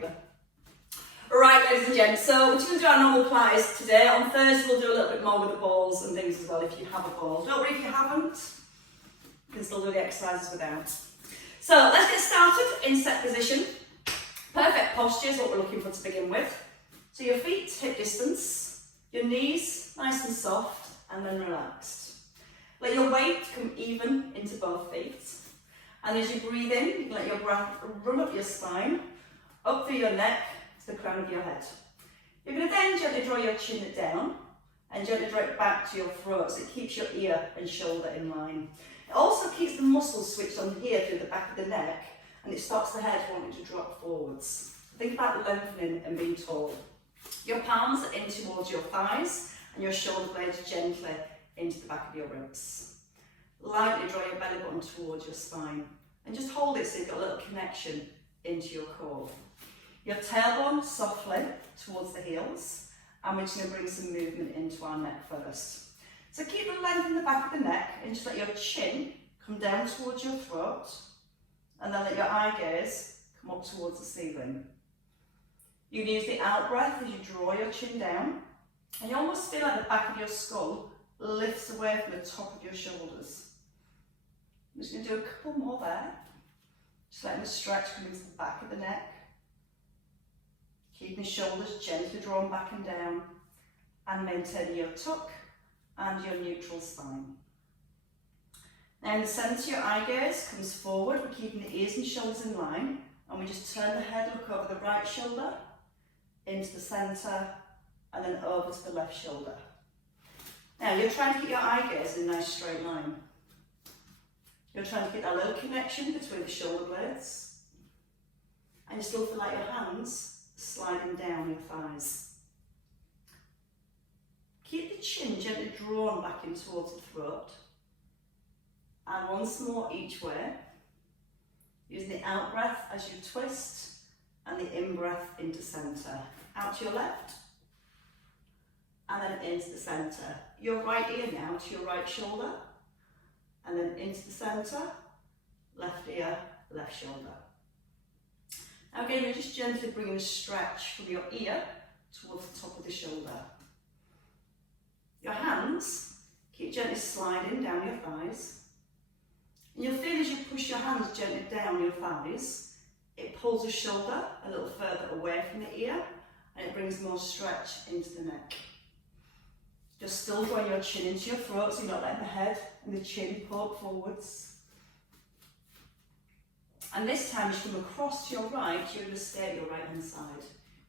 completely. Right, ladies and gents, so we're just going to do our normal Pilates today. On Thursday we'll do a little bit more with the balls and things as well if you have a ball. Don't worry if you haven't, you can still do the exercises without. So let's get started in set position. Perfect posture is what we're looking for to begin with. So your feet hip distance, your knees nice and soft and then relaxed. Let your weight come even into both feet. And as you breathe in, you can let your breath run up your spine, up through your neck, to the crown of your head. You're going to then gently draw your chin down and gently draw it back to your throat so it keeps your ear and shoulder in line. It also keeps the muscles switched on here through the back of the neck and it stops the head wanting to drop forwards. Think about lengthening and being tall. Your palms are in towards your thighs and your shoulder blades gently into the back of your ribs. Lightly draw your belly button towards your spine and just hold it so you've got a little connection into your core. Your tailbone softly towards the heels, and we're just going to bring some movement into our neck first. So keep the length in the back of the neck and just let your chin come down towards your throat and then let your eye gaze come up towards the ceiling. You can use the out breath as you draw your chin down and you almost feel like the back of your skull lifts away from the top of your shoulders. I'm just going to do a couple more there. Just letting the stretch come into the back of the neck. Keeping shoulders gently drawn back and down and maintaining your tuck and your neutral spine. Now in the centre, your eye gaze comes forward. We're keeping the ears and shoulders in line and we just turn the head, look over the right shoulder, into the centre and then over to the left shoulder. Now you're trying to keep your eye gaze in a nice straight line. You're trying to get that little connection between the shoulder blades and you still feel like your hands sliding down your thighs. Keep the chin gently drawn back in towards the throat. And once more each way. Using the out breath as you twist and the in breath into centre. Out to your left and then into the centre. Your right ear now to your right shoulder and then into the centre, left ear, left shoulder. Now again, we're just gently bringing a stretch from your ear towards the top of the shoulder. Your hands keep gently sliding down your thighs. And you'll feel as you push your hands gently down your thighs, it pulls the shoulder a little further away from the ear and it brings more stretch into the neck. Just still drawing your chin into your throat so you're not letting the head and the chin poke forwards. And this time as you come across to your right, you're going to stay at your right hand side.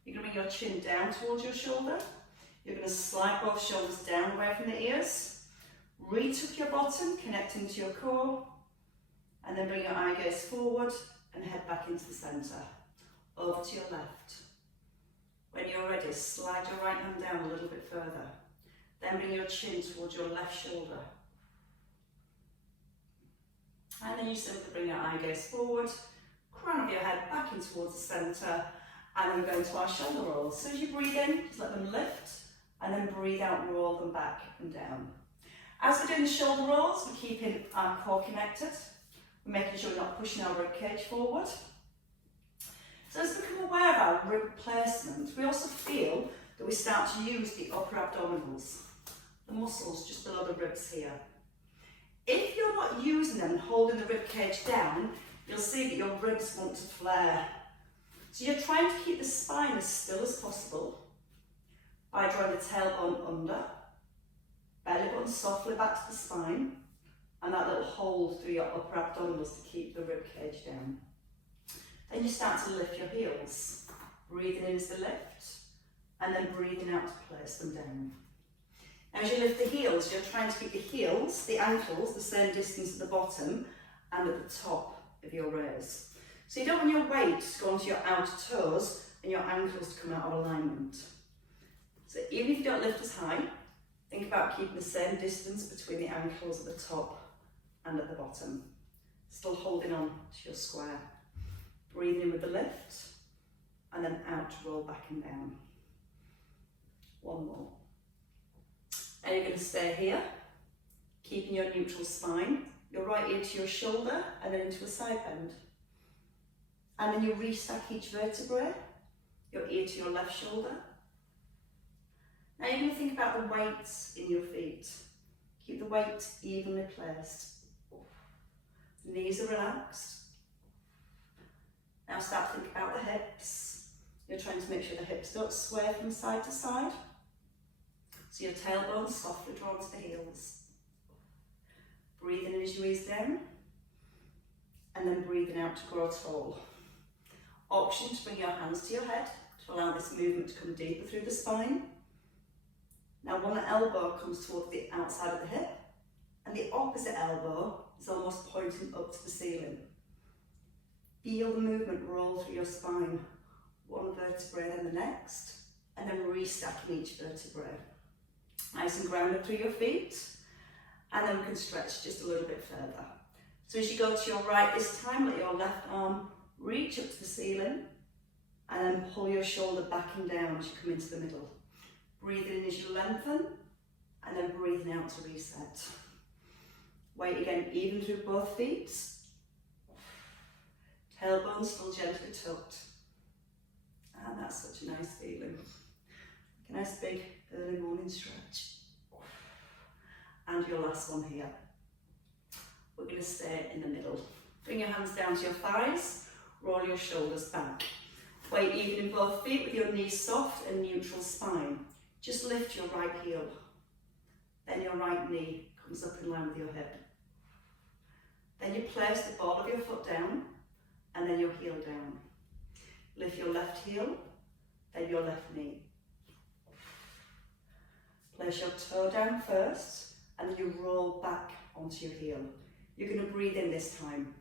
You're going to bring your chin down towards your shoulder. You're going to slide both shoulders down away from the ears. Retuck your bottom, connecting to your core. And then bring your eye gaze forward and head back into the centre. Over to your left. When you're ready, slide your right hand down a little bit further. Then bring your chin towards your left shoulder. And then you simply bring your eye gaze forward, crown of your head back in towards the centre, and then we're going to our shoulder rolls. So as you breathe in, just let them lift, and then breathe out, roll them back and down. As we're doing the shoulder rolls, we're keeping our core connected. We're making sure we're not pushing our rib cage forward. So as we become aware of our rib placement, we also feel that we start to use the upper abdominals, the muscles just below the ribs here. If you're not using them and holding the rib cage down, you'll see that your ribs want to flare. So you're trying to keep the spine as still as possible by drawing the tailbone under, belly button softly back to the spine, and that little hold through your upper abdominals to keep the rib cage down. Then you start to lift your heels. Breathing in as the lift, and then breathing out to place them down. Now as you lift the heels, you're trying to keep the heels, the ankles, the same distance at the bottom and at the top of your raise. So you don't want your weight to go onto your outer toes and your ankles to come out of alignment. So even if you don't lift as high, think about keeping the same distance between the ankles at the top and at the bottom. Still holding on to your square. Breathing in with the lift and then out to roll back and down. One more. And you're going to stay here, keeping your neutral spine, your right ear to your shoulder and then into a side bend. And then you restack each vertebrae your ear to your left shoulder. Now you're going to think about the weights in your feet. Keep the weight evenly placed. The knees are relaxed. Now start to think about the hips. You're trying to make sure the hips don't sway from side to side. So your tailbone softly drawn to the heels. Breathing in as you ease down. And then breathing out to grow tall. Option to bring your hands to your head to allow this movement to come deeper through the spine. Now one elbow comes towards the outside of the hip and the opposite elbow is almost pointing up to the ceiling. Feel the movement roll through your spine, one vertebrae then the next, and then restacking each vertebrae. Nice and grounded through your feet, and then we can stretch just a little bit further. So as you go to your right this time, let your left arm reach up to the ceiling, and then pull your shoulder back and down as you come into the middle. Breathing in as you lengthen, and then breathing out to reset. Weight again even through both feet. Tailbone still gently tucked. And that's such a nice feeling. Like a nice big early morning stretch. And your last one here. We're going to stay in the middle. Bring your hands down to your thighs, roll your shoulders back. Weight even in both feet with your knees soft and neutral spine. Just lift your right heel. Then your right knee comes up in line with your hip. Then you place the ball of your foot down and then your heel down. Lift your left heel, then your left knee. Place your toe down first and then you roll back onto your heel. You're going to breathe in this time.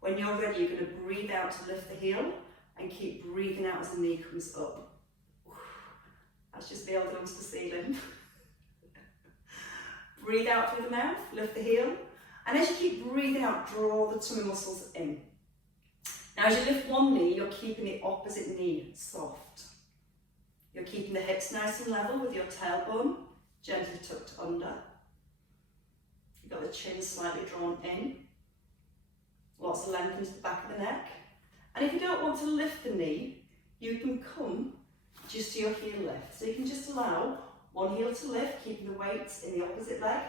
When you're ready, you're going to breathe out to lift the heel and keep breathing out as the knee comes up. That's just the elbow onto the ceiling. Breathe out through the mouth, lift the heel. And as you keep breathing out, draw the tummy muscles in. Now as you lift one knee, you're keeping the opposite knee soft. You're keeping the hips nice and level with your tailbone gently tucked under. You've got the chin slightly drawn in. Lots of length into the back of the neck. And if you don't want to lift the knee, you can come just to your heel lift. So you can just allow one heel to lift, keeping the weight in the opposite leg,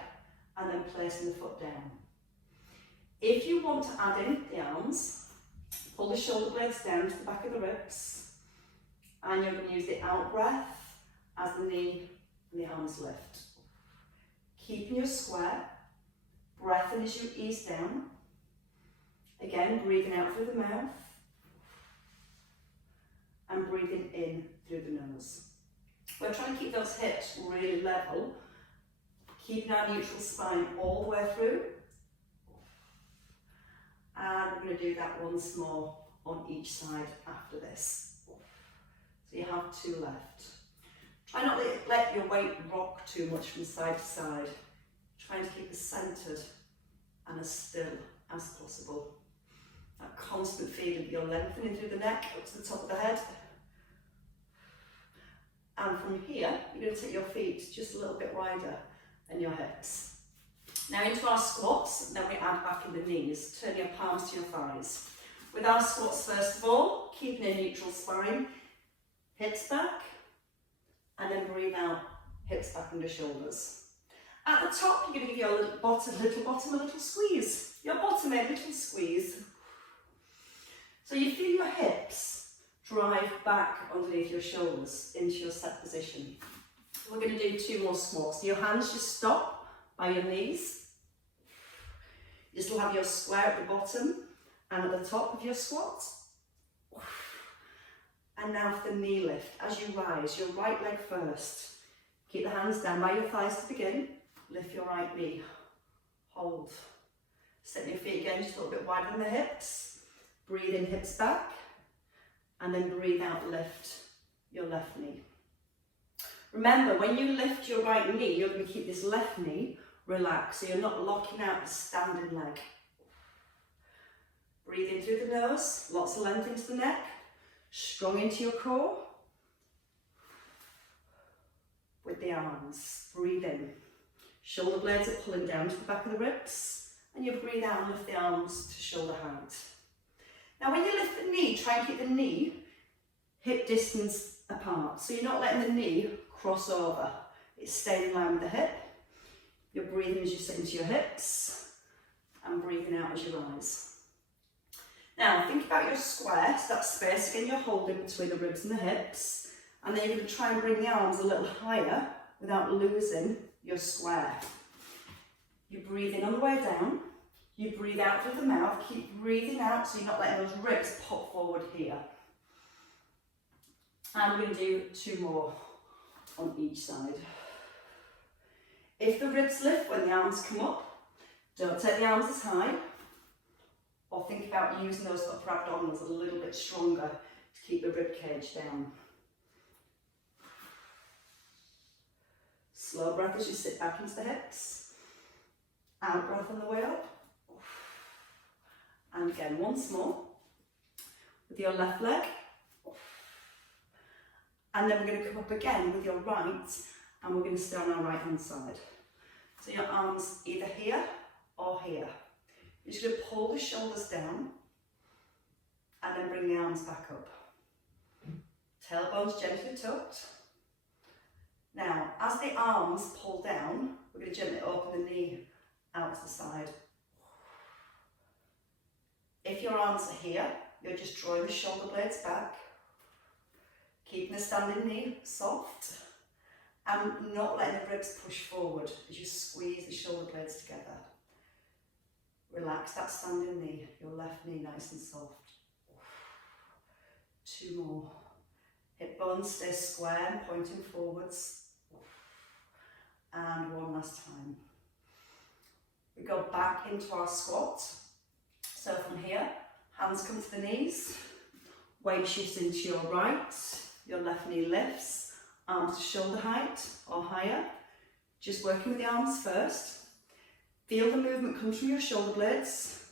and then placing the foot down. If you want to add in the arms, pull the shoulder blades down to the back of the ribs, and you're going to use the out breath as the knee and the arms lift. Keeping your square, breath in as you ease down. Again, breathing out through the mouth, and breathing in through the nose. We're trying to keep those hips really level, keeping our neutral spine all the way through. And we're going to do that once more on each side after this. So you have two left. Try not to let your weight rock too much from side to side. Trying to keep as centred and as still as possible. That constant feeling that you're lengthening through the neck up to the top of the head. And from here, you're going to take your feet just a little bit wider than your hips. Now into our squats, then we add back in the knees. Turn your palms to your thighs. With our squats, first of all, keeping a neutral spine, hips back, and then breathe out, hips back under shoulders. At the top, you're going to give your little bottom a little squeeze. Your bottom a little squeeze. So you feel your hips drive back underneath your shoulders into your set position. We're going to do two more squats. So your hands just stop by your knees. You still have your square at the bottom and at the top of your squat. And now for the knee lift. As you rise, your right leg first. Keep the hands down by your thighs to begin. Lift your right knee. Hold. Set your feet again just a little bit wider than the hips. Breathe in, hips back. And then breathe out, lift your left knee. Remember, when you lift your right knee, you're going to keep this left knee relaxed, so you're not locking out the standing leg. Breathe in through the nose, lots of length into the neck, strong into your core. With the arms, breathe in. Shoulder blades are pulling down to the back of the ribs, and you breathe out and lift the arms to shoulder height. Now when you lift the knee, try and keep the knee hip distance apart. So you're not letting the knee cross over. It's staying in line with the hip. You're breathing as you sit into your hips and breathing out as you rise. Now think about your square, so that space again you're holding between the ribs and the hips, and then you're going to try and bring the arms a little higher without losing your square. You breathe in on the way down, you breathe out through the mouth, keep breathing out so you're not letting those ribs pop forward here. And we're going to do 2 more on each side. If the ribs lift when the arms come up, don't take the arms as high, or think about using those upper abdominals a little bit stronger to keep the rib cage down. Slow breath as you sit back into the hips. Out breath on the way up. And again, once more with your left leg. And then we're going to come up again with your right, and we're going to stay on our right hand side. So your arms either here or here. You're just going to pull the shoulders down and then bring the arms back up. Tailbones gently tucked. Now, as the arms pull down, we're going to gently open the knee out to the side. If your arms are here, you're just drawing the shoulder blades back, keeping the standing knee soft, and not letting the ribs push forward as you squeeze the shoulder blades together. Relax that standing knee, your left knee nice and soft. 2 more. Hip bones stay square and pointing forwards. And 1 last time. We go back into our squat. So from here, hands come to the knees, weight shifts into your right, your left knee lifts, arms to shoulder height or higher. Just working with the arms first. Feel the movement come from your shoulder blades,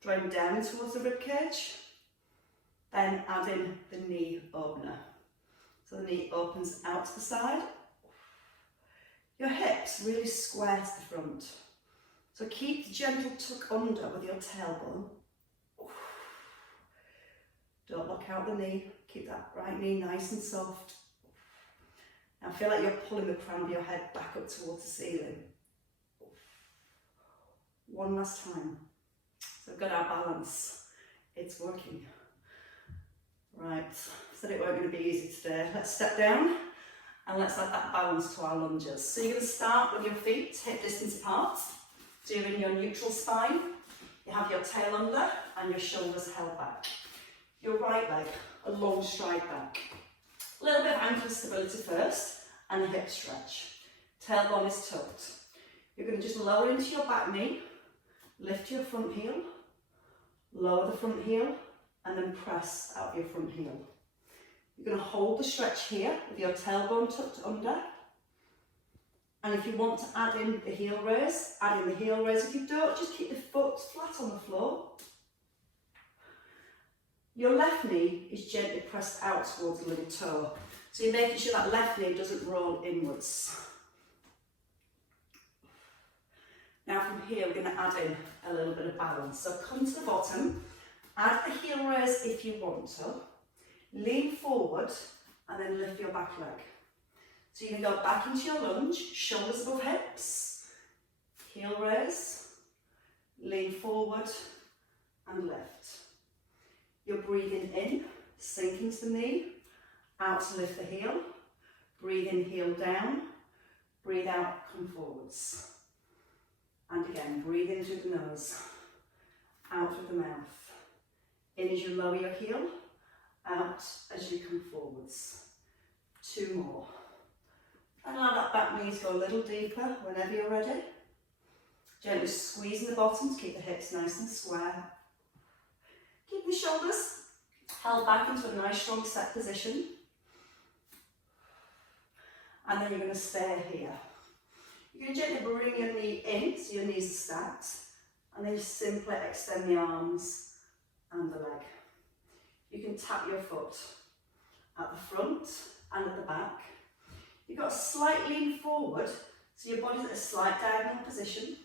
drawing down towards the rib cage. Then add in the knee opener. So the knee opens out to the side. Your hips really square to the front. So keep the gentle tuck under with your tailbone. Don't lock out the knee. Keep that right knee nice and soft. Now feel like you're pulling the crown of your head back up towards the ceiling. 1 last time. So we've got our balance. It's working. Right, said it weren't going to be easy today. Let's step down and let's add that balance to our lunges. So you're going to start with your feet hip distance apart. So you're in your neutral spine. You have your tail under and your shoulders held back. Your right leg, a long stride back. A little bit of ankle stability first and a hip stretch. Tailbone is tucked. You're going to just lower into your back knee, lift your front heel, lower the front heel, and then press out your front heel. You're going to hold the stretch here with your tailbone tucked under. And if you want to add in the heel raise, add in the heel raise. If you don't, just keep the foot flat on the floor. Your left knee is gently pressed out towards the little toe. So you're making sure that left knee doesn't roll inwards. Now from here, we're going to add in a little bit of balance. So come to the bottom, add the heel raise if you want to, lean forward and then lift your back leg. So you're going to go back into your lunge, shoulders above hips, heel raise, lean forward and lift. You're breathing in, sink into the knee, out to lift the heel, breathe in, heel down, breathe out, come forwards. And again, breathe in through the nose, out through the mouth. In as you lower your heel, out as you come forwards. 2 more. And allow that back knee to go a little deeper whenever you're ready. Gently squeezing the bottom to keep the hips nice and square. Keep the shoulders held back into a nice strong set position. And then you're going to stay here. You're going to gently bring your knee in, so your knees are stacked. And then you simply extend the arms and the leg. You can tap your foot at the front and at the back. You've got a slight lean forward, so your body's at a slight diagonal position.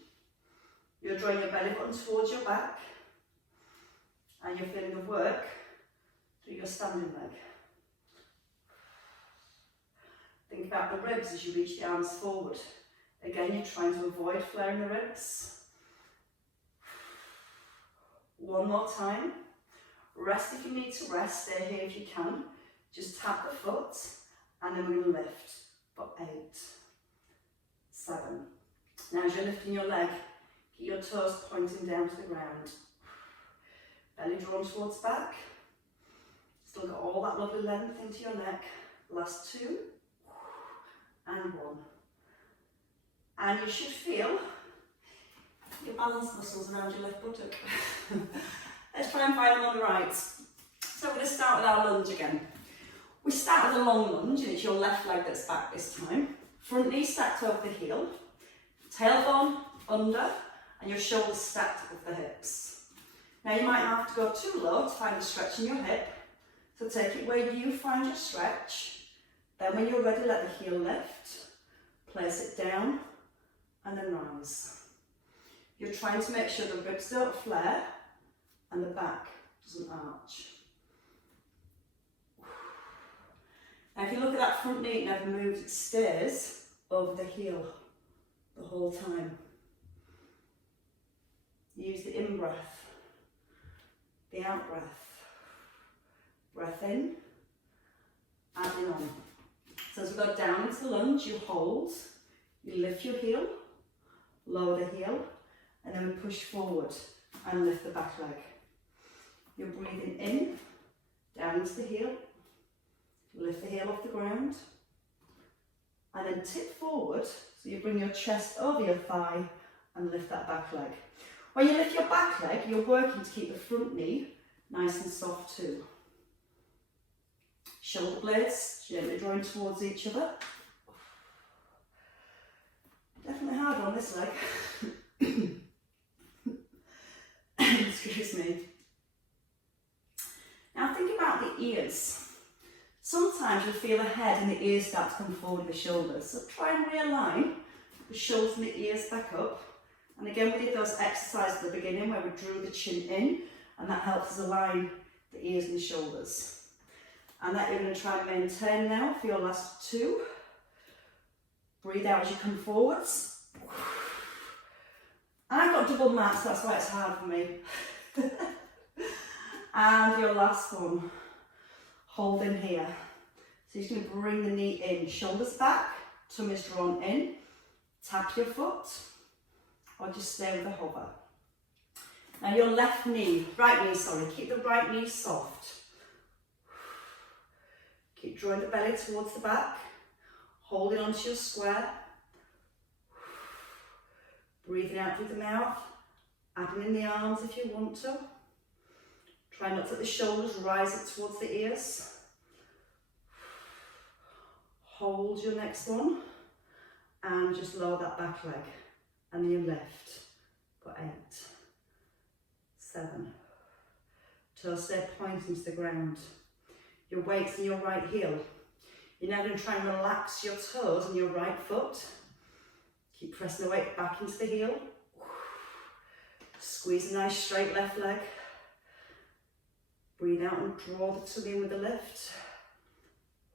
You're drawing your belly button towards your back. And you're feeling the work through your standing leg. Think about the ribs as you reach the arms forward. Again, you're trying to avoid flaring the ribs. One more time. Rest if you need to rest, stay here if you can. Just tap the foot, and then we're going to lift for 8, 7. Now as you're lifting your leg, keep your toes pointing down to the ground. Belly drawn towards back. Still got all that lovely length into your neck. Last 2, and 1. And you should feel your balance muscles around your left buttock. Let's try and find them on the right. So we're going to start with our lunge again. We start with a long lunge, and it's your left leg that's back this time. Front knee stacked over the heel, tailbone under, and your shoulders stacked above the hips. Now you might have to go too low to find a stretch in your hip, so take it where you find your stretch. Then when you're ready, let the heel lift, place it down, and then rise. You're trying to make sure the ribs don't flare and the back doesn't arch. Now if you look at that front knee, it never moves, it stays over the heel the whole time. Use the in-breath, the out-breath. Breath in, adding on. So as we go down into the lunge, you hold, you lift your heel, lower the heel, and then we push forward and lift the back leg. You're breathing in, down into the heel, lift the heel off the ground, and then tip forward, so you bring your chest over your thigh and lift that back leg. When you lift your back leg, you're working to keep the front knee nice and soft too. Shoulder blades gently drawing towards each other. Definitely hard on this leg. Excuse me. Now think about the ears. Sometimes you'll feel the head and the ears start to come forward with the shoulders. So try and realign the shoulders and the ears back up. And again, we did those exercises at the beginning where we drew the chin in, and that helps us align the ears and the shoulders. And that you're going to try and maintain now for your last 2. Breathe out as you come forwards. I've got double mats, that's why it's hard for me. And your last one. Hold in here. So you're just going to bring the knee in, shoulders back, tummy's drawn in. Tap your foot, or just stay with the hover. Now your left knee, right knee, sorry, keep the right knee soft. Keep drawing the belly towards the back, holding onto your square. Breathing out through the mouth, adding in the arms if you want to. Try not to let the shoulders rise up towards the ears. Hold your next one, and just lower that back leg, and then you lift for 8, 7. Toes stay pointing to the ground. Your weight's in your right heel. You're now going to try and relax your toes on your right foot. Keep pressing the weight back into the heel. Squeeze a nice straight left leg. Breathe out and draw the tummy in with the lift.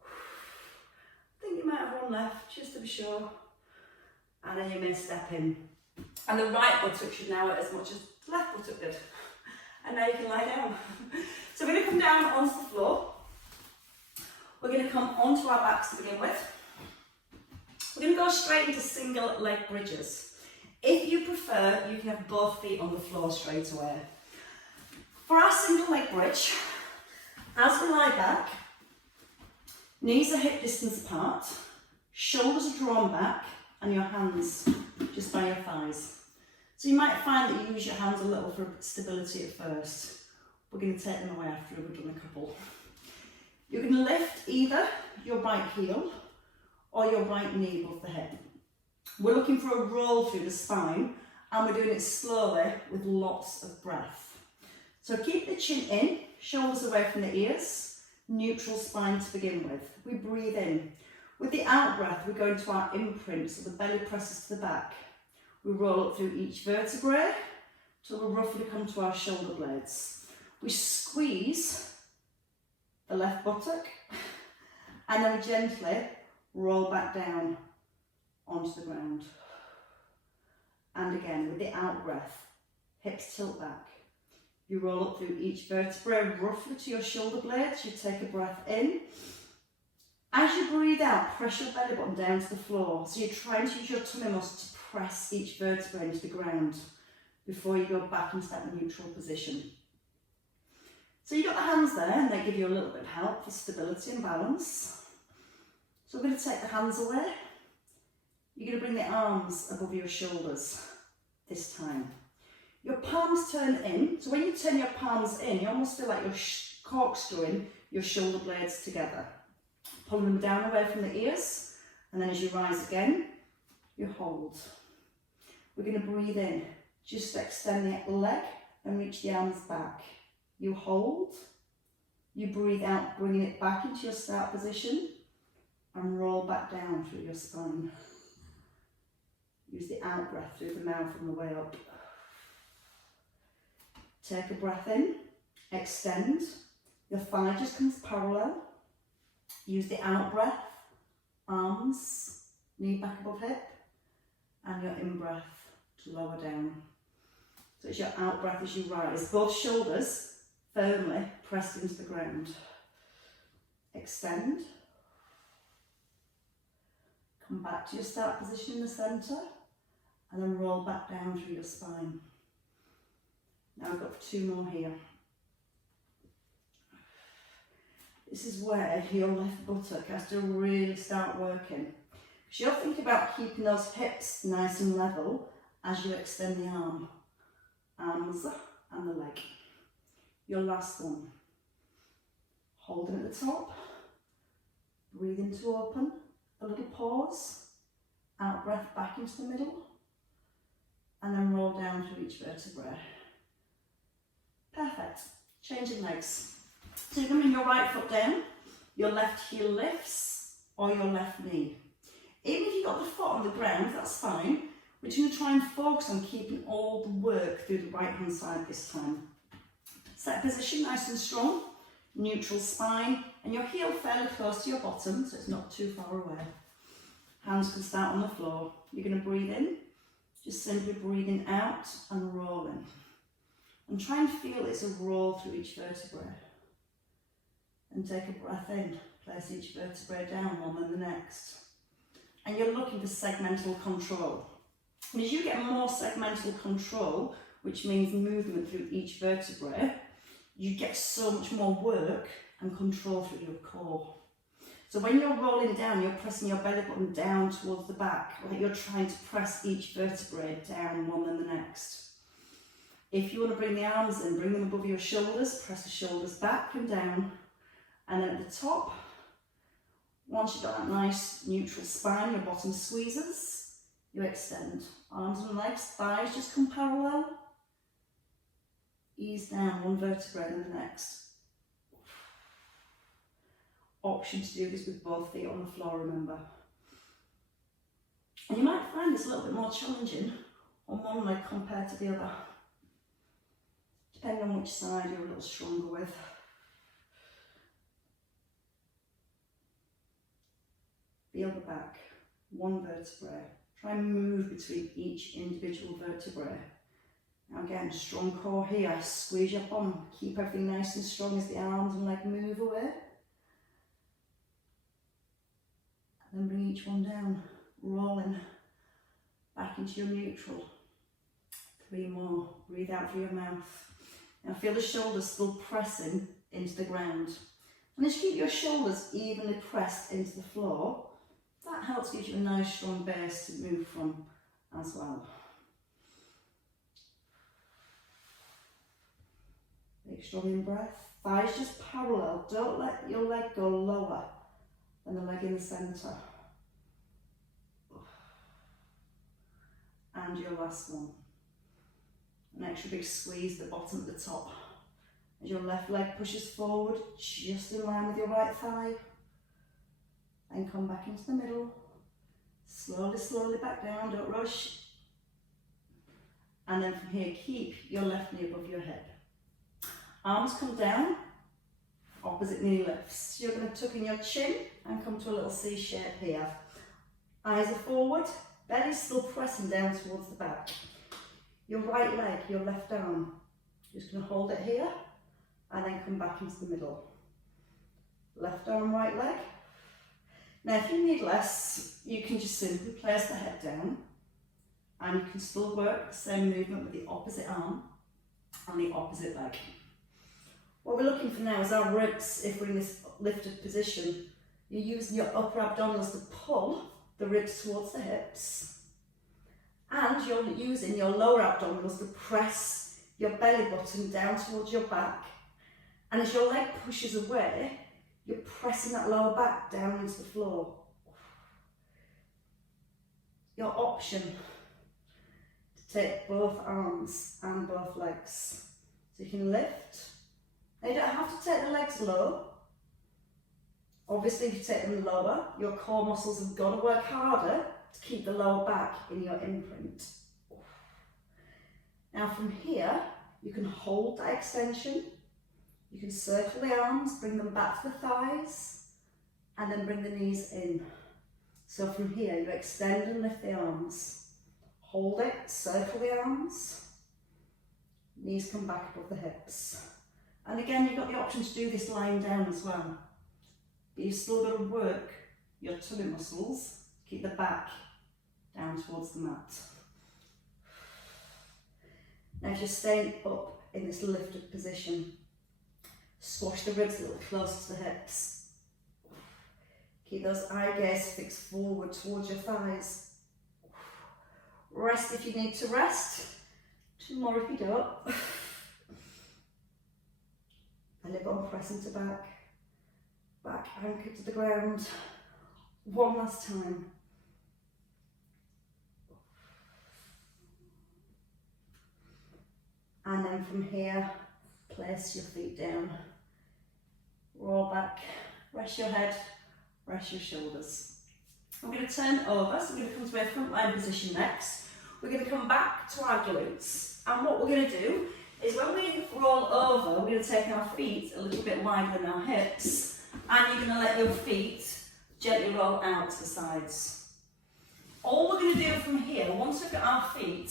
I think you might have one left, just to be sure. And then you may step in. And the right buttock should now hurt as much as the left buttock did. And now you can lie down. So we're going to come down onto the floor. We're going to come onto our backs to begin with. We're going to go straight into single leg bridges. If you prefer, you can have both feet on the floor straight away. For our single leg bridge, as we lie back, knees are hip distance apart, shoulders are drawn back, and your hands just by your thighs. So you might find that you use your hands a little for stability at first. We're going to take them away after we've done a couple. You can lift either your right heel or your right knee above the hip. We're looking for a roll through the spine, and we're doing it slowly with lots of breath. So keep the chin in, shoulders away from the ears, neutral spine to begin with. We breathe in. With the out breath, we go into our imprint, so the belly presses to the back. We roll up through each vertebrae till we roughly come to our shoulder blades. We squeeze the left buttock, and then we gently roll back down onto the ground. And again, with the out breath, hips tilt back. You roll up through each vertebrae roughly to your shoulder blades. You take a breath in. As you breathe out, press your belly button down to the floor. So you're trying to use your tummy muscles to press each vertebrae into the ground before you go back into that neutral position. So you've got the hands there and they give you a little bit of help for stability and balance. So we're going to take the hands away. You're going to bring the arms above your shoulders this time. Your palms turn in. So when you turn your palms in, you almost feel like you're corkscrewing your shoulder blades together. Pulling them down away from the ears. And then as you rise again, you hold. We're going to breathe in. Just extend the leg and reach the arms back. You hold. You breathe out, bringing it back into your start position. And roll back down through your spine. Use the out breath through the mouth on the way up. Take a breath in, extend. Your thigh just comes parallel. Use the out breath, arms, knee back above hip, and your in breath to lower down. So it's your out breath as you rise. Both shoulders firmly pressed into the ground. Extend. Come back to your start position in the centre and then roll back down through your spine. Now I've got 2 more here. This is where your left buttock has to really start working. Because you're thinking about keeping those hips nice and level as you extend the arms and the leg. Your last one. Holding at the top, breathing to open. A little pause, out breath back into the middle, and then roll down through each vertebrae. Perfect. Changing legs. So you're going to bring your right foot down, your left heel lifts, or your left knee. Even if you've got the foot on the ground, that's fine. We're going to try and focus on keeping all the work through the right hand side this time. Set position nice and strong. Neutral spine, and your heel fairly close to your bottom, so it's not too far away. Hands can start on the floor. You're going to breathe in, just simply breathing out and rolling. And try and feel it's a roll through each vertebrae. And take a breath in, place each vertebrae down one than the next. And you're looking for segmental control. And as you get more segmental control, which means movement through each vertebrae, you get so much more work and control through your core. So when you're rolling down, you're pressing your belly button down towards the back, like you're trying to press each vertebrae down one than the next. If you want to bring the arms in, bring them above your shoulders, press the shoulders back and down. And then at the top, once you've got that nice neutral spine, your bottom squeezes, you extend. Arms and legs, thighs just come parallel. Ease down one vertebrae and the next. Option to do this with both feet on the floor, remember. And you might find this a little bit more challenging on one leg compared to the other, depending on which side you're a little stronger with. Feel the back, one vertebrae. Try and move between each individual vertebrae. Now again, strong core here, squeeze your bum, keep everything nice and strong as the arms and leg move away. And then bring each one down, rolling back into your neutral. 3 more, breathe out through your mouth. Now feel the shoulders still pressing into the ground. And just keep your shoulders evenly pressed into the floor. That helps give you a nice strong base to move from as well. Big strong in breath. Thighs just parallel. Don't let your leg go lower than the leg in the centre. And your last one. An extra big squeeze at the bottom at the top. As your left leg pushes forward, just in line with your right thigh. Then come back into the middle. Slowly, slowly back down, don't rush. And then from here, keep your left knee above your hip. Arms come down, or opposite knee lifts. You're going to tuck in your chin and come to a little C shape here. Eyes are forward, belly still pressing down towards the back. Your right leg, your left arm, you're just going to hold it here and then come back into the middle. Left arm, right leg. Now if you need less, you can just simply place the head down and you can still work the same movement with the opposite arm and the opposite leg. What we're looking for now is our ribs. If we're in this lifted position, you're using your upper abdominals to pull the ribs towards the hips, and you're using your lower abdominals to press your belly button down towards your back, and as your leg pushes away, you're pressing that lower back down into the floor. Your option to take both arms and both legs. So you can lift. Now you don't have to take the legs low. Obviously if you take them lower, your core muscles have got to work harder to keep the lower back in your imprint. Now from here, you can hold that extension. You can circle the arms, bring them back to the thighs, and then bring the knees in. So from here, you extend and lift the arms. Hold it, circle the arms. Knees come back above the hips. And again, you've got the option to do this lying down as well. But you've still got to work your tummy muscles to keep the back down towards the mat. Now if you're staying up in this lifted position, squash the ribs a little closer to the hips. Keep those eye gaze fixed forward towards your thighs. Rest if you need to rest. 2 more if you don't. Belly button pressing to back. Back anchored to the ground. 1 last time. And then from here, place your feet down. Roll back, rest your head, rest your shoulders. I'm going to turn over, so we're going to come to a front line position next. We're going to come back to our glutes, and what we're going to do is when we roll over, we're going to take our feet a little bit wider than our hips, and you're going to let your feet gently roll out to the sides. All we're going to do from here, once we've got our feet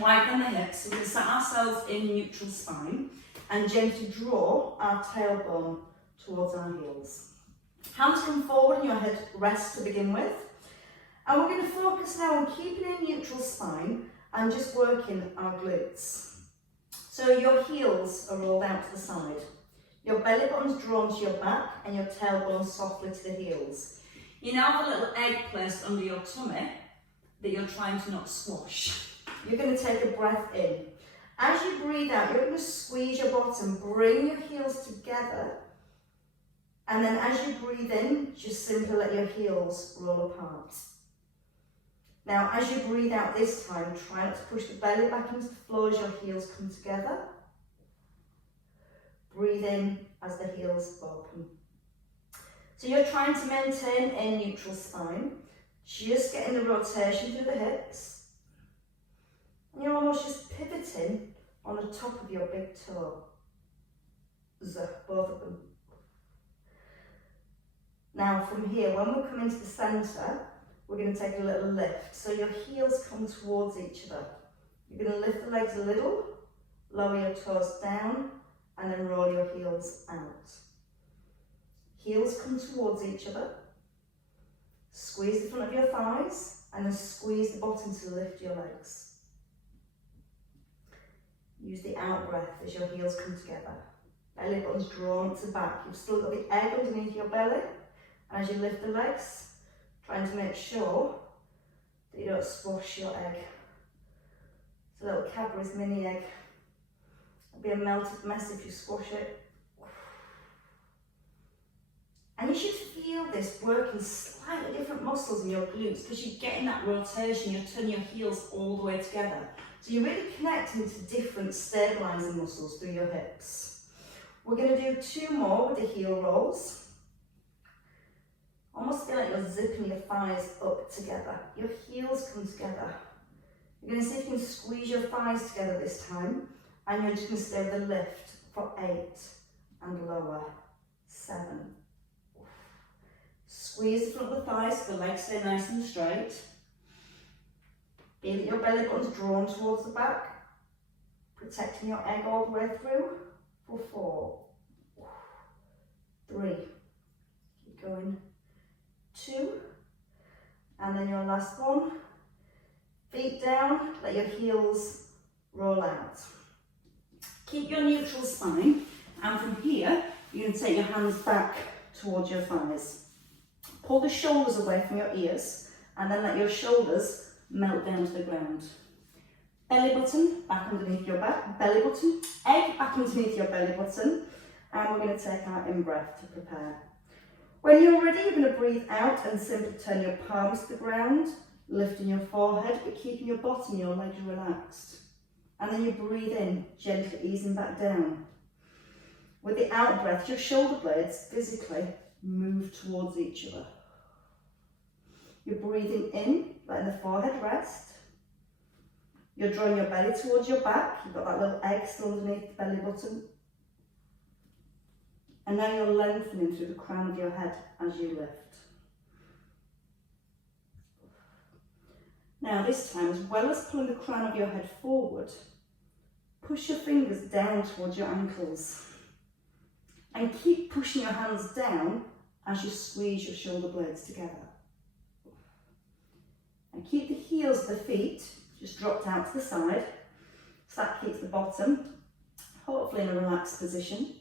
wider than the hips, we're going to set ourselves in neutral spine and gently draw our tailbone towards our heels. Hands come forward and your head rests to begin with. And we're going to focus now on keeping in neutral spine and just working our glutes. So your heels are rolled out to the side. Your belly button's drawn to your back and your tailbone softly to the heels. You now have a little egg placed under your tummy that you're trying to not squash. You're going to take a breath in. As you breathe out, you're going to squeeze your bottom, bring your heels together. And then as you breathe in, just simply let your heels roll apart. Now, as you breathe out this time, try not to push the belly back into the floor as your heels come together. Breathe in as the heels open. So you're trying to maintain a neutral spine, just getting the rotation through the hips. And you're almost just pivoting on the top of your big toe. Both of them. Now from here, when we come into the centre, we're going to take a little lift. So your heels come towards each other. You're going to lift the legs a little, lower your toes down, and then roll your heels out. Heels come towards each other. Squeeze the front of your thighs, and then squeeze the bottom to lift your legs. Use the out breath as your heels come together. Belly button's drawn to the back. You've still got the egg underneath your belly. And as you lift the legs, trying to make sure that you don't squash your egg. It's a little Cadbury's mini egg. It'll be a melted mess if you squash it. And you should feel this working slightly different muscles in your glutes because you're getting that rotation, you're turning your heels all the way together. So you're really connecting to different stabilising muscles through your hips. We're going to do 2 more with the heel rolls. Almost feel like you're zipping your thighs up together. Your heels come together. You're going to see if you can squeeze your thighs together this time. And you're just going to stay with the lift for 8 and lower. 7. Squeeze the front of the thighs so the legs stay nice and straight. Feel that your belly button's drawn towards the back, protecting your egg all the way through for 4, 3, keep going, 2, and then your last one. Feet down, let your heels roll out. Keep your neutral spine, and from here, you're going to take your hands back towards your thighs. Pull the shoulders away from your ears, and then let your shoulders melt down to the ground. Belly button back underneath your back, belly button, egg back underneath your belly button, and we're going to take our in-breath to prepare. When you're ready, you're going to breathe out and simply turn your palms to the ground, lifting your forehead, but keeping your bottom, your legs relaxed. And then you breathe in, gently easing back down. With the out breath, your shoulder blades physically move towards each other. You're breathing in, letting the forehead rest. You're drawing your belly towards your back. You've got that little egg still underneath the belly button. And now you're lengthening through the crown of your head as you lift. Now this time, as well as pulling the crown of your head forward, push your fingers down towards your ankles. And keep pushing your hands down as you squeeze your shoulder blades together. And keep the heels of the feet just dropped out to the side, so that keeps the bottom hopefully in a relaxed position.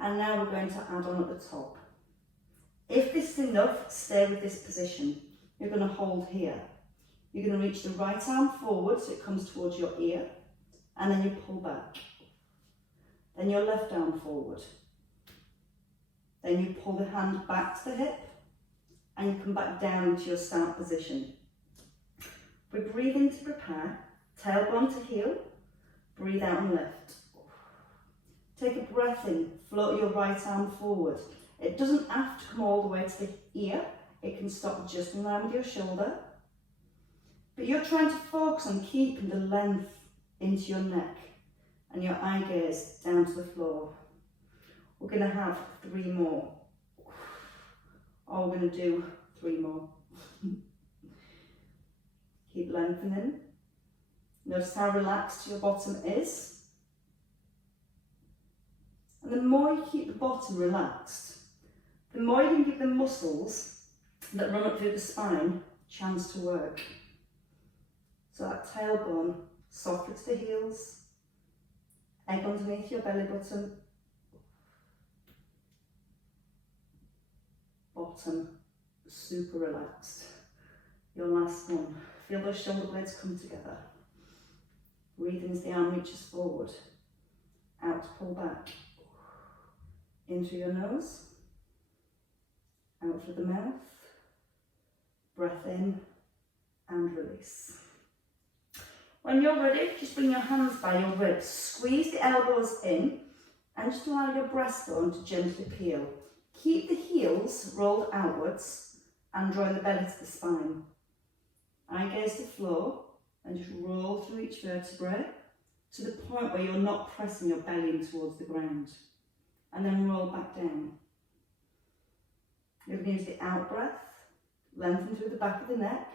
And now we're going to add on at the top. If this is enough, stay with this position. You're going to hold here. You're going to reach the right arm forward so it comes towards your ear, and then you pull back. Then your left arm forward. Then you pull the hand back to the hip, and you come back down into your start position. We breathe in to prepare, tailbone to heel, breathe out and lift. Take a breath in, float your right arm forward. It doesn't have to come all the way to the ear, it can stop just in line with your shoulder. But you're trying to focus on keeping the length into your neck and your eye gaze down to the floor. We're going to have 3 more. Or we're going to do 3 more. Keep lengthening. Notice how relaxed your bottom is. And the more you keep the bottom relaxed, the more you can give the muscles that run up through the spine a chance to work. So that tailbone softly to the heels, egg underneath your belly button, bottom super relaxed. Your last one. Feel those shoulder blades come together. Breathe in as the arm reaches forward. Out to pull back. In through your nose. Out through the mouth. Breath in and release. When you're ready, just bring your hands by your ribs. Squeeze the elbows in and just allow your breastbone to gently peel. Keep the heels rolled outwards and drawing the belly to the spine. Eye gaze to floor and just roll through each vertebrae to the point where you're not pressing your belly in towards the ground. And then roll back down. You're going to use the out breath, lengthen through the back of the neck,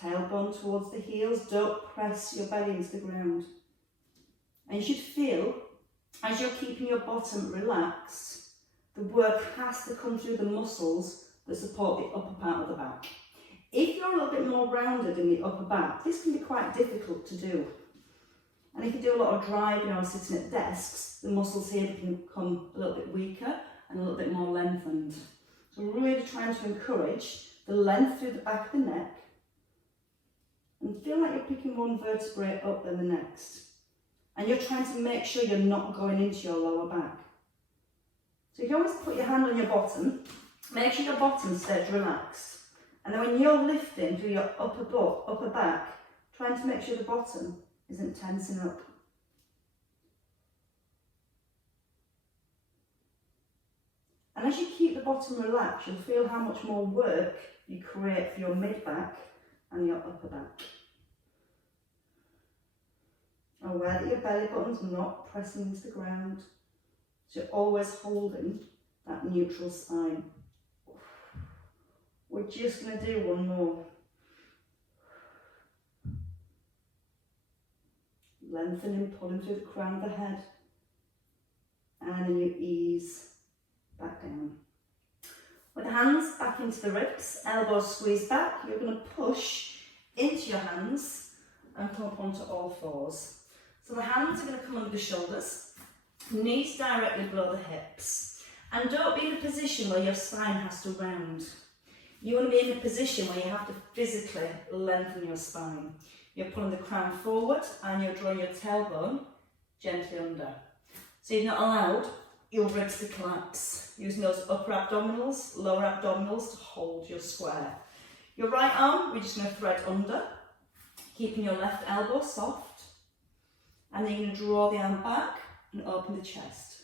tailbone towards the heels, don't press your belly into the ground. And you should feel, as you're keeping your bottom relaxed, the work has to come through the muscles that support the upper part of the back. If you're a little bit more rounded in the upper back, this can be quite difficult to do. And if you do a lot of driving or sitting at desks, the muscles here can become a little bit weaker and a little bit more lengthened. So we're really trying to encourage the length through the back of the neck and feel like you're picking one vertebrae up than the next. And you're trying to make sure you're not going into your lower back. So you can always put your hand on your bottom, make sure your bottom stays relaxed. And then when you're lifting through your upper back, trying to make sure the bottom isn't tensing up. And as you keep the bottom relaxed, you'll feel how much more work you create for your mid-back and your upper back. Aware that your belly button's not pressing into the ground. So you're always holding that neutral spine. We're just going to do one more. Lengthening, pulling through the crown of the head. And then you ease back down. With the hands back into the ribs, elbows squeeze back, you're going to push into your hands and come up onto all fours. So the hands are going to come under the shoulders, knees directly below the hips. And don't be in a position where your spine has to round. You want to be in a position where you have to physically lengthen your spine. You're pulling the crown forward and you're drawing your tailbone gently under. So you've not allowed your ribs to collapse. Using those upper abdominals, lower abdominals to hold your square. Your right arm, we're just going to thread under, keeping your left elbow soft. And then you're going to draw the arm back and open the chest.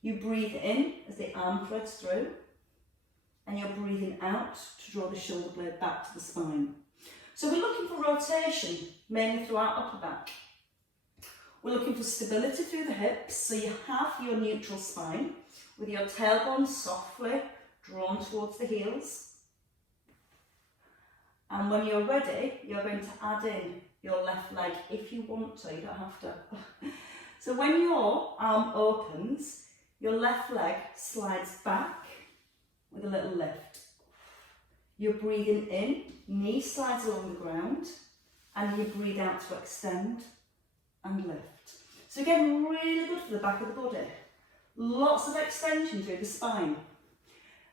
You breathe in as the arm threads through. And you're breathing out to draw the shoulder blade back to the spine. So we're looking for rotation, mainly through our upper back. We're looking for stability through the hips, so you have your neutral spine with your tailbone softly drawn towards the heels. And when you're ready, you're going to add in your left leg if you want to, you don't have to. So when your arm opens, your left leg slides back with a little lift. You're breathing in, knee slides along the ground, and you breathe out to extend and lift. So again, really good for the back of the body. Lots of extension through the spine.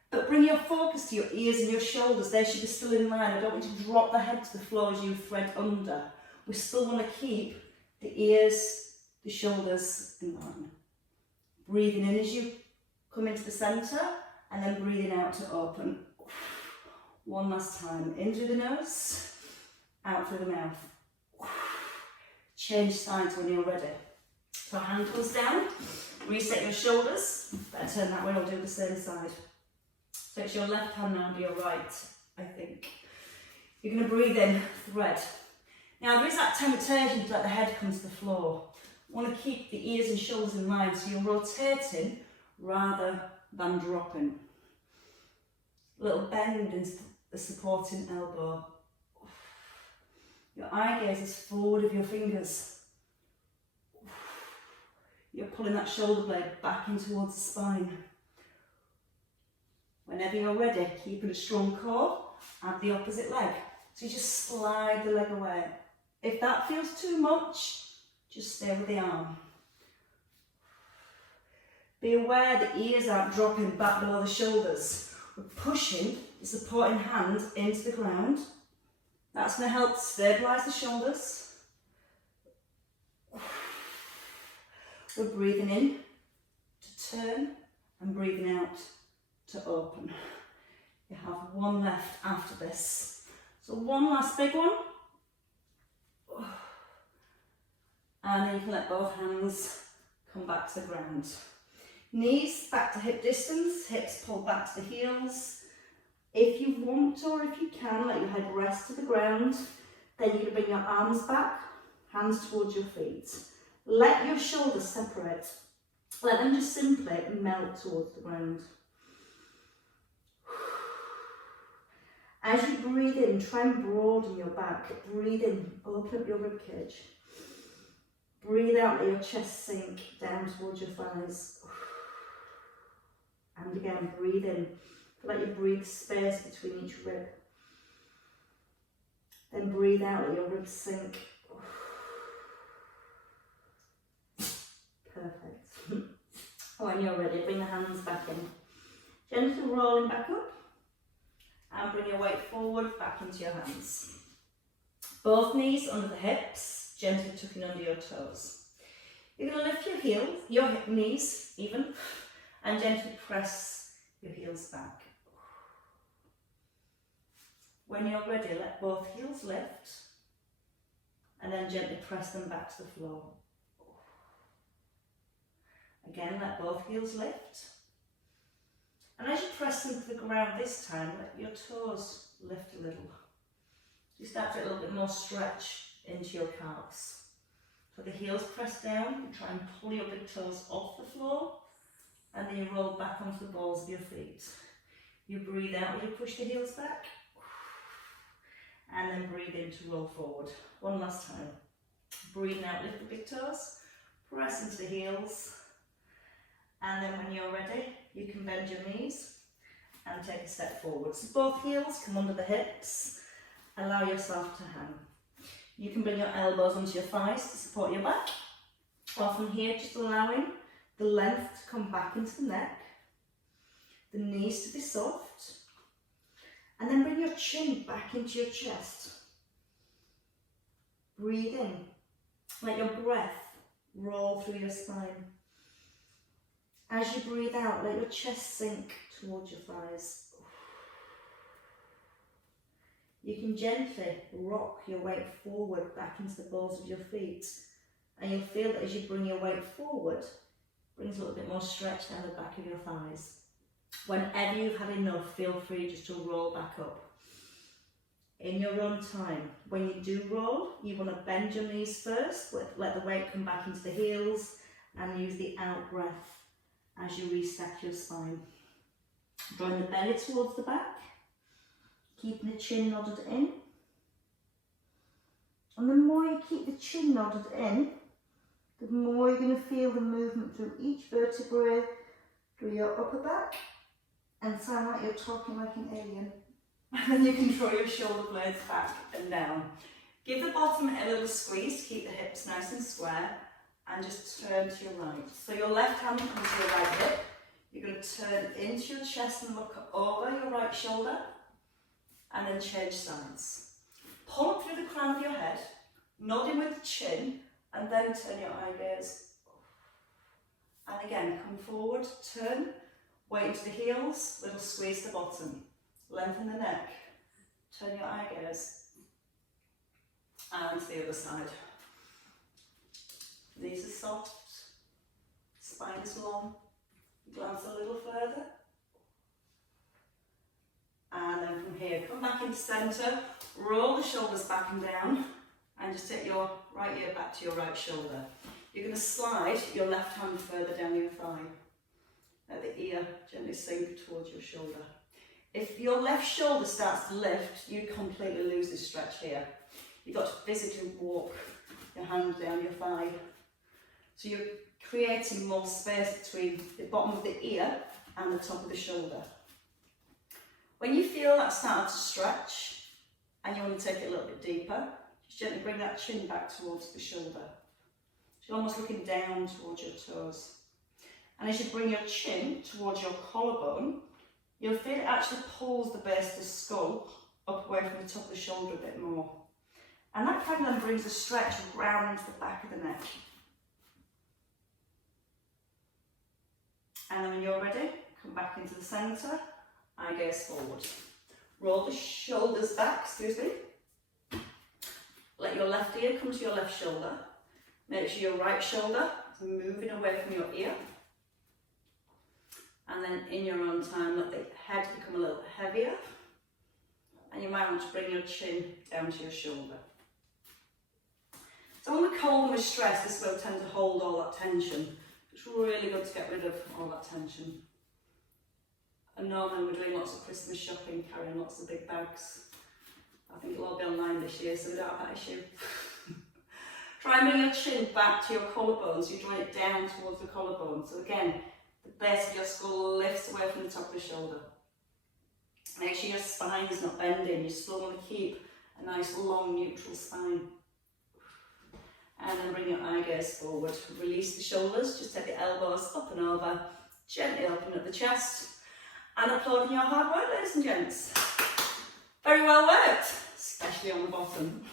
But bring your focus to your ears and your shoulders. They should be still in line. I don't want you to drop the head to the floor as you thread under. We still want to keep the ears, the shoulders in line. Breathing in as you come into the centre, and then breathing out to open. One last time. In through the nose, out through the mouth. Change sides when you're ready. So hand comes down, reset your shoulders. Better turn that way, or do the same side. So it's your left hand now to your right, I think. You're going to breathe in, thread. Now there is that temptation to let the head come to the floor. You want to keep the ears and shoulders in line, so you're rotating rather than dropping. A little bend into the supporting elbow. Your eye gaze is forward of your fingers. You're pulling that shoulder blade back in towards the spine. Whenever you're ready, keeping a strong core, add the opposite leg. So you just slide the leg away. If that feels too much, just stay with the arm. Be aware the ears aren't dropping back below the shoulders. We're pushing the supporting hand into the ground. That's going to help stabilise the shoulders. We're breathing in to turn and breathing out to open. You have one left after this. So one last big one. And then you can let both hands come back to the ground. Knees back to hip distance, hips pull back to the heels. If you want to, or if you can, let your head rest to the ground. Then you're going to bring your arms back, hands towards your feet. Let your shoulders separate. Let them just simply melt towards the ground. As you breathe in, try and broaden your back. Breathe in, open up your ribcage. Breathe out, let your chest sink down towards your thighs. And again, breathe in. Let you breathe space between each rib. Then breathe out, let your ribs sink. Perfect. When you're ready, bring the hands back in. Gently rolling back up. And bring your weight forward, back into your hands. Both knees under the hips, gently tucking under your toes. You're going to lift your knees even, and gently press your heels back. When you're ready, let both heels lift, and then gently press them back to the floor. Again, let both heels lift. And as you press them to the ground this time, let your toes lift a little. You start to get a little bit more stretch into your calves. So the heels press down, you try and pull your big toes off the floor, and then you roll back onto the balls of your feet. You breathe out when you push the heels back, and then breathe in to roll forward. One last time. Breathing out, lift the big toes, press into the heels, and then when you're ready, you can bend your knees and take a step forward. So both heels come under the hips, allow yourself to hang. You can bring your elbows onto your thighs to support your back, or from here just allowing the length to come back into the neck, the knees to be soft, and then bring your chin back into your chest. Breathe in, let your breath roll through your spine. As you breathe out, let your chest sink towards your thighs. You can gently rock your weight forward back into the balls of your feet, and you'll feel that as you bring your weight forward, it brings a little bit more stretch down the back of your thighs. Whenever you've had enough, feel free just to roll back up. In your own time, when you do roll, you want to bend your knees first, let the weight come back into the heels, and use the out breath as you restack your spine. Drawing the belly towards the back, keeping the chin nodded in. And the more you keep the chin nodded in, the more you're going to feel the movement through each vertebrae, through your upper back, and sound like you're talking like an alien. And then you can draw your shoulder blades back and down. Give the bottom a little squeeze to keep the hips nice and square, and just turn to your right. So your left hand comes to your right hip. You're going to turn into your chest and look over your right shoulder, and then change sides. Pull up through the crown of your head, nodding with the chin, and then turn your eye gaze. And again, come forward, turn, weight into the heels, little squeeze the bottom. Lengthen the neck, turn your eye gaze, and to the other side. Knees are soft, spine is long, glance a little further. And then from here, come back into centre, roll the shoulders back and down, and just take your right ear back to your right shoulder. You're going to slide your left hand further down your thigh. Let the ear gently sink towards your shoulder. If your left shoulder starts to lift, you completely lose this stretch here. You've got to physically walk your hand down your thigh. So you're creating more space between the bottom of the ear and the top of the shoulder. When you feel that starting to stretch and you want to take it a little bit deeper, just gently bring that chin back towards the shoulder. So you're almost looking down towards your toes. And as you bring your chin towards your collarbone, you'll feel it actually pulls the base of the skull up away from the top of the shoulder a bit more. And that kind of then brings the stretch round into the back of the neck. And then when you're ready, come back into the centre, eye gaze forward. Roll the shoulders back, Let your left ear come to your left shoulder. Make sure your right shoulder is moving away from your ear. And then in your own time, let the head become a little heavier. And you might want to bring your chin down to your shoulder. So when we're cold and we're stressed, this will tend to hold all that tension. It's really good to get rid of all that tension. And normally we're doing lots of Christmas shopping, carrying lots of big bags. I think it'll all be online this year, so we don't have that issue. Try and bring your chin back to your collarbone, so you're drawing it down towards the collarbone. So again, the base of your skull lifts away from the top of the shoulder. Make sure your spine is not bending. You still want to keep a nice long neutral spine. And then bring your eye gaze forward. Release the shoulders, just take the elbows up and over. Gently open up the chest. And applauding your hard work, ladies and gents. Very well worked, especially on the bottom.